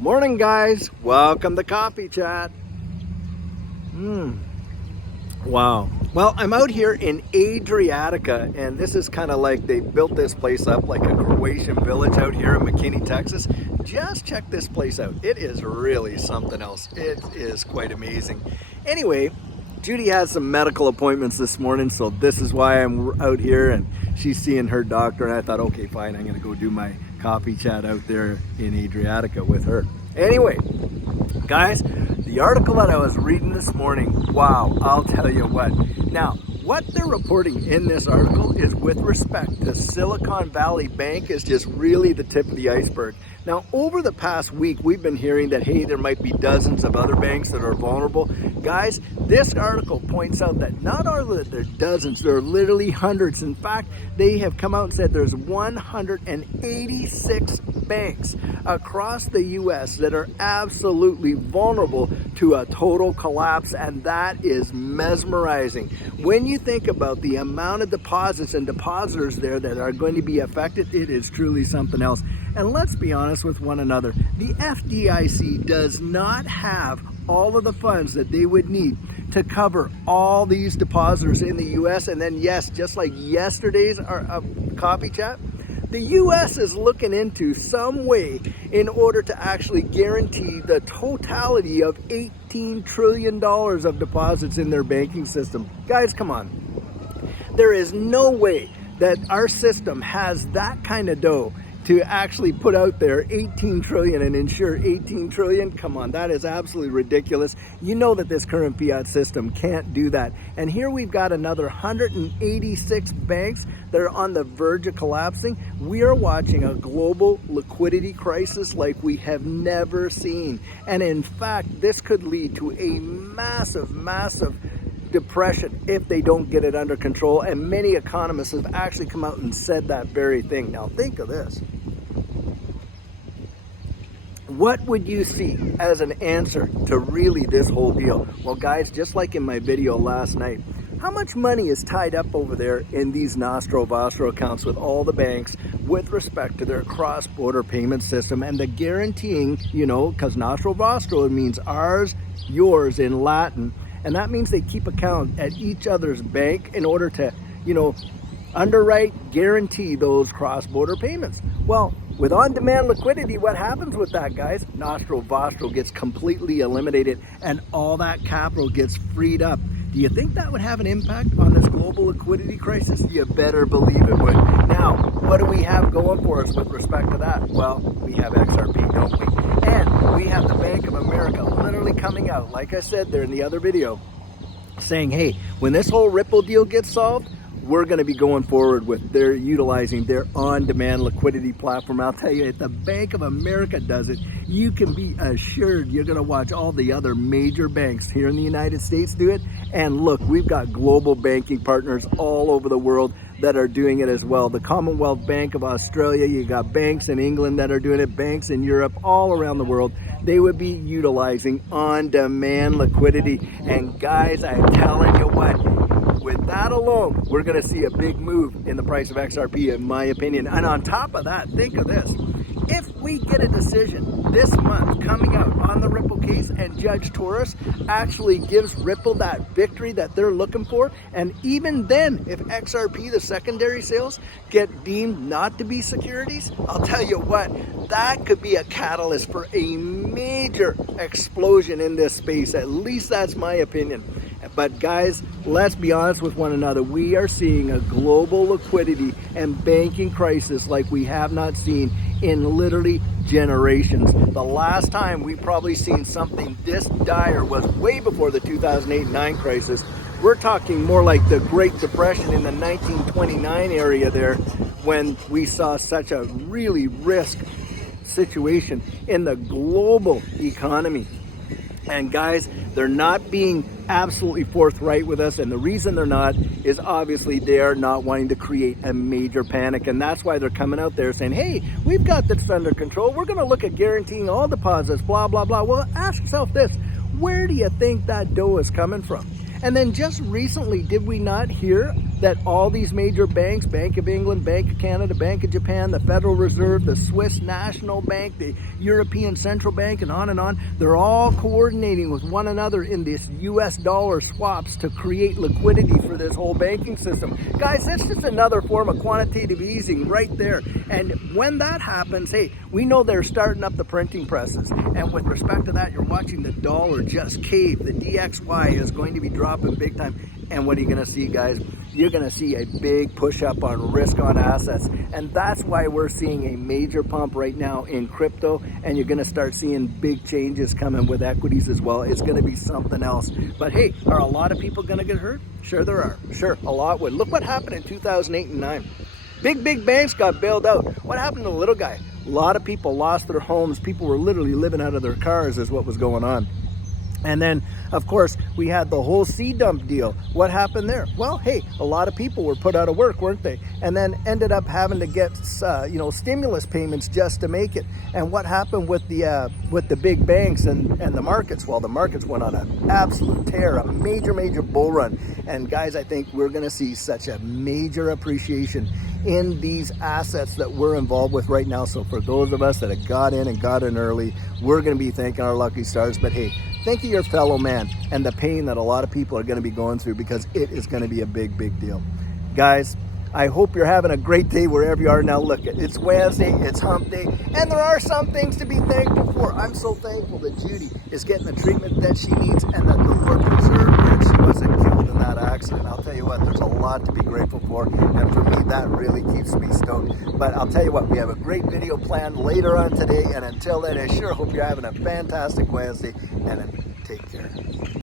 Morning, guys. Welcome to Coffee Chat. Wow. Well, I'm out here in Adriatica, and this is kind of like they built this place up like a Croatian village out here in McKinney, Texas. Just check this place out. It is really something else. It is quite amazing. Anyway, Judy has some medical appointments this morning, so this is why I'm out here, and she's seeing her doctor, and I thought, okay, fine, I'm going to go do my coffee chat out there in Adriatica with her. Anyway, guys, the article that I was reading this morning, wow, I'll tell you what. Now, what they're reporting in this article is with respect to Silicon Valley Bank is just really the tip of the iceberg. Now, over the past week, we've been hearing that, hey, there might be dozens of other banks that are vulnerable. Guys, this article points out that not only that there are dozens, there are literally hundreds. In fact, they have come out and said there's 186 banks across the U.S. that are absolutely vulnerable to a total collapse, and that is mesmerizing. When you think about the amount of deposits and depositors there that are going to be affected, it is truly something else. And let's be honest with one another, the FDIC does not have all of the funds that they would need to cover all these depositors in the U.S. And then, yes, just like yesterday's coffee chat, the U.S. is looking into some way in order to actually guarantee the totality of $18 trillion of deposits in their banking system. Guys, come on. There is no way that our system has that kind of dough to actually put out there 18 trillion and insure 18 trillion. Come on, that is absolutely ridiculous. You know that this current fiat system can't do that. And here we've got another 186 banks that are on the verge of collapsing. We are watching a global liquidity crisis like we have never seen. And in fact, this could lead to a massive depression if they don't get it under control, and many economists have actually come out and said that very thing. Now think of this. What would you see as an answer to really this whole deal? Well, guys, just like in my video last night, how much money is tied up over there in these Nostro Vostro accounts with all the banks with respect to their cross-border payment system and the guaranteeing, you know, because Nostro Vostro means ours, yours in Latin. And that means they keep account at each other's bank in order to, you know, underwrite, guarantee those cross-border payments. Well, with on-demand liquidity, what happens with that, guys? Nostro Vostro gets completely eliminated and all that capital gets freed up. Do you think that would have an impact on this global liquidity crisis? You better believe it would. Now, what do we have going for us with respect to that? Well, we have XRP, don't we? And we have the Bank of America literally coming out, like I said there in the other video, saying, hey, when this whole Ripple deal gets solved, we're going to be going forward with their utilizing their on-demand liquidity platform. I'll tell you, if the Bank of America does it, you can be assured you're going to watch all the other major banks here in the United States do it. And look, we've got global banking partners all over the world that are doing it as well. The Commonwealth Bank of Australia, you got banks in England that are doing it, banks in Europe, all around the world. They would be utilizing on-demand liquidity. And guys, I'm telling you what, with that alone, we're going to see a big move in the price of XRP, in my opinion. And on top of that, think of this. If we get a decision this month coming out on the Ripple case and Judge Torres actually gives Ripple that victory that they're looking for, and even then, if XRP, the secondary sales, get deemed not to be securities, I'll tell you what, that could be a catalyst for a major explosion in this space. At least that's my opinion. But guys, let's be honest with one another. We are seeing a global liquidity and banking crisis like we have not seen in literally generations. The last time we probably seen something this dire was way before the 2008-9 crisis. We're talking more like the Great Depression in the 1929 area there, when we saw such a really risk situation in the global economy. And guys, they're not being absolutely forthright with us, and the reason they're not is obviously they're not wanting to create a major panic, and that's why they're coming out there saying, hey, we've got this under control, we're going to look at guaranteeing all deposits, blah, blah, blah. Well, ask yourself this, where do you think that dough is coming from? And then just recently, did we not hear that all these major banks, Bank of England, Bank of Canada, Bank of Japan, the Federal Reserve, the Swiss National Bank, the European Central Bank, and on, they're all coordinating with one another in this US dollar swaps to create liquidity for this whole banking system. Guys, that's just another form of quantitative easing right there. And when that happens, hey, we know they're starting up the printing presses. And with respect to that, you're watching the dollar just cave. The DXY is going to be dropping big time. And what are you going to see, guys? You're going to see a big push up on risk on assets. And that's why we're seeing a major pump right now in crypto. And you're going to start seeing big changes coming with equities as well. It's going to be something else. But hey, are a lot of people going to get hurt? Sure there are. Sure, a lot would. Look what happened in 2008 and 9. Big banks got bailed out. What happened to the little guy? A lot of people lost their homes. People were literally living out of their cars is what was going on. And then, of course, we had the whole sea dump deal. What happened there? Well, hey, a lot of people were put out of work, weren't they? And then ended up having to get, stimulus payments just to make it. And what happened with the big banks and the markets? Well, the markets went on an absolute tear, a major bull run. And guys, I think we're going to see such a major appreciation in these assets that we're involved with right now. So for those of us that have got in early, we're going to be thanking our lucky stars. But hey, think of your fellow man and the pain that a lot of people are going to be going through, because it is going to be a big deal. Guys, I hope you're having a great day wherever you are now. Look, it's Wednesday, it's hump day, and there are some things to be thankful for. I'm so thankful that Judy is getting the treatment that she needs, and that the Lord preserved that she wasn't killed in that accident. I'll tell you what, there's a lot to be grateful for, and for me, that really keeps me stoked. But I'll tell you what, we have a great video planned later on today, and until then, I sure hope you're having a fantastic Wednesday, and take care.